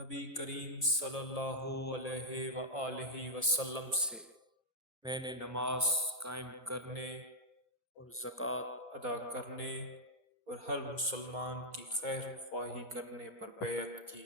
नबी करीम सल्लल्लाहु अलैहि व आलिहि वसल्लम से मैंने नमाज कायम करने और ज़कात अदा करने और हर मुसलमान की खैर ख्वाही करने पर बैअत की।